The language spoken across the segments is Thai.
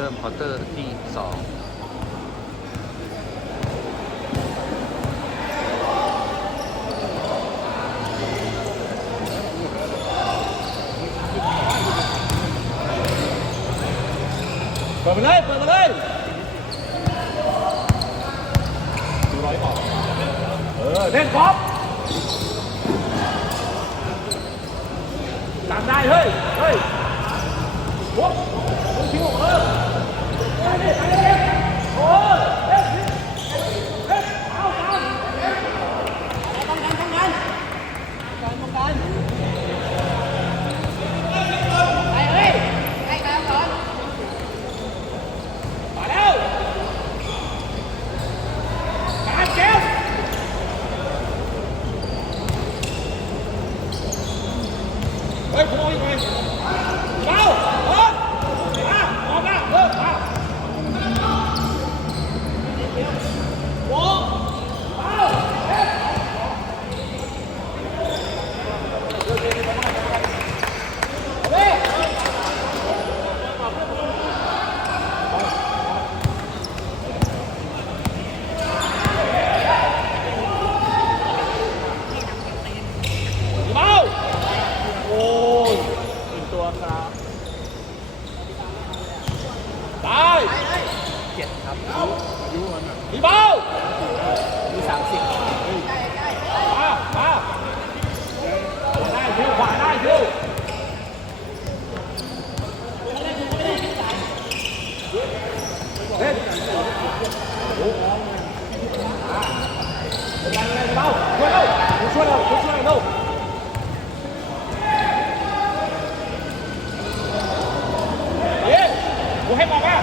เริ่มเคอเตอร์ที่ 2ปิดไปเลยเปิดไปเลยดูร้อยบอกเออเล่นบอล Ben ให้มองว่า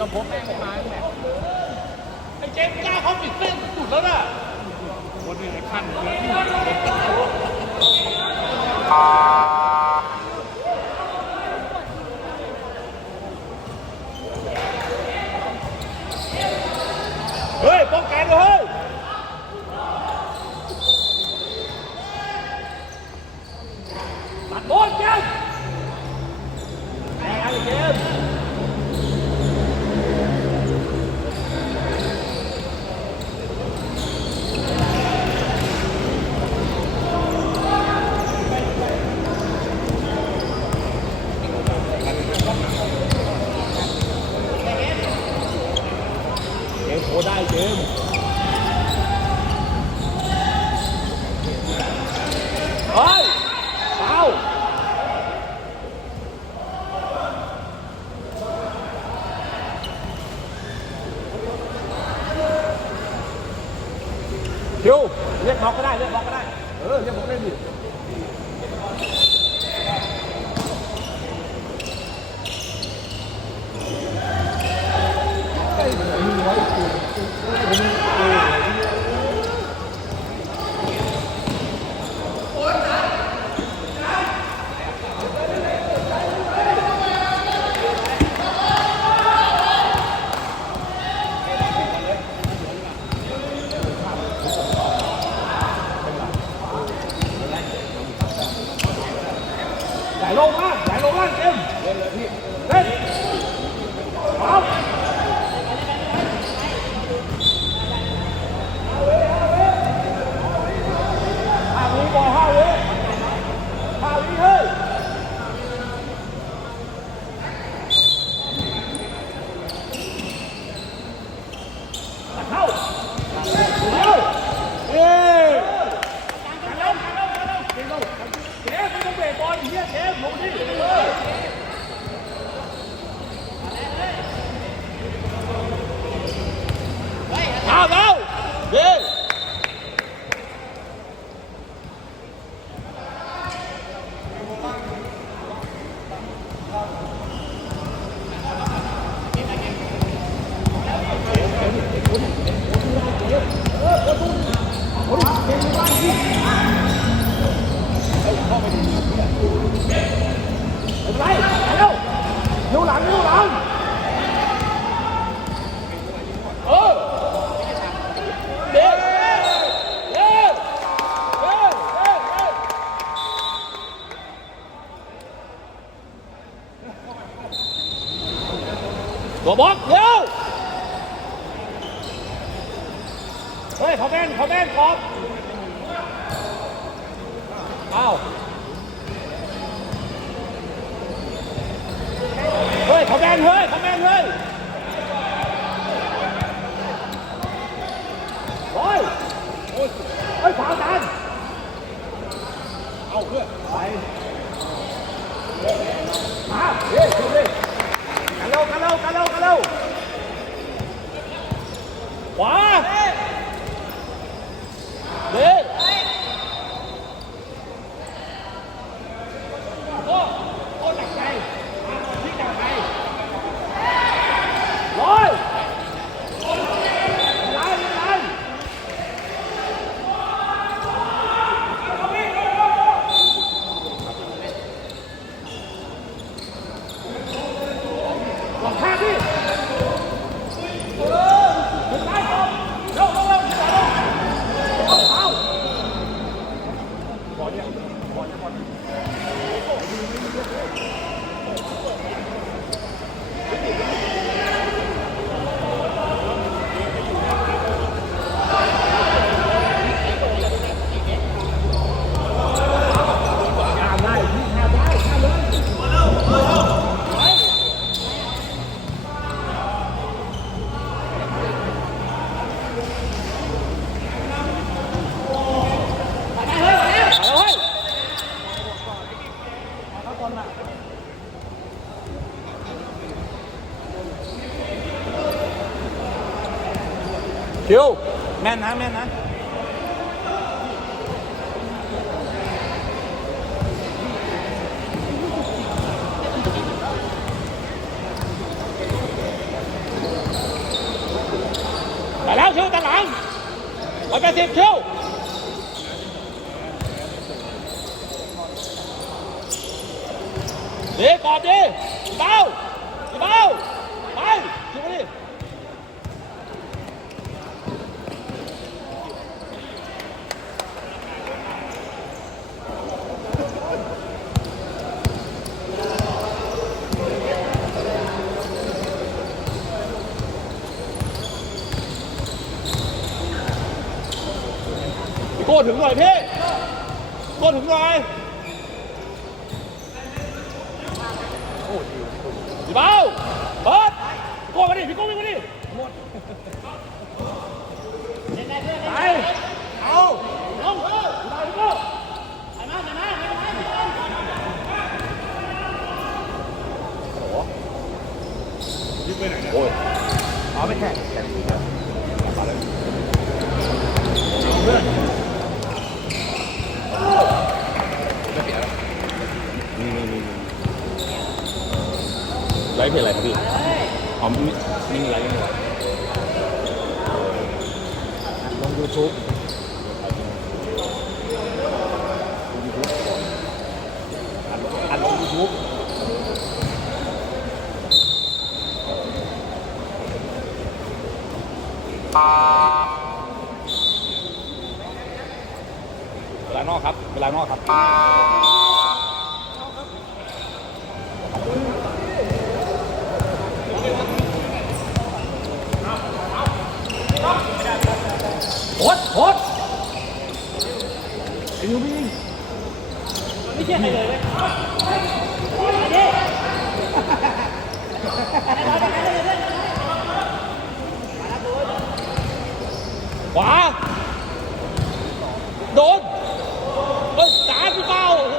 ต้องพบแม่งมาแม่ไอ้เจมส์กล้าเขาปิดเส้นสุดแล้วน่ะคนนี้ขั้นเเฮ้ยป้องกันเลย เร็วเรียกบล็อกก็ได้เรียกบล็อกก็ได้ เออเรียกบล็อกได้ดิ ไหลลงล่างไหลลงล่างเต็มเล่นเลยพี่เล่นครั เร็วเฮ้ยขาแม่นขาแม่นขอบอ้าวเฮ้ยขาแม่นเฮ้ยขาแม่นเฮ้ยโอ้ยโอ้ยเฮ้ยขวาจันเอาเพื่อไปมาเฮ้ยดูดิกันเร็วกันเร็วกันเร็วขวาเด็กโอ้โอ้หนักใจที่หนักใจร้อยไล่ไล่ หลังคาพี่เออถึงได้ก่อนเร็วเร็วเร็วเร็วเอาเอาบอลเนี่ยบอลเนี่ยบอลได้พี่ห้าได้ห้าเลย ไปเฮ้ยไปเร็ว เอาเลย คิวแม่นนะแม่นนะไปแล้วคิวตัดหลังร้อยแปดสิบคิว ดีกอดดีเบ้าเบ้าไปชิวดิโก้ถึงหน่อยพี่โก้ถึงหน่อย พี่เบาเปิดโก้มาดิพี่โก้วิ่งมาดิหมดไปเอาลงเออพี่เบาพี่โก้ไปมาไปมาไปมาเอาไปแข่งไล ฟ์เพจอะไรครับพี่อ๋อมีมีไลฟ์ยังไงลงยูทูบอัดลงยูทูบเวลานอกครับ เวลานอกครับ โคตรโคตรไอ้ยูพี่ ไม่เชื่อใครเลยเว้ย ขวา โดนเอ้ยสามพี่เป้าโอ้โห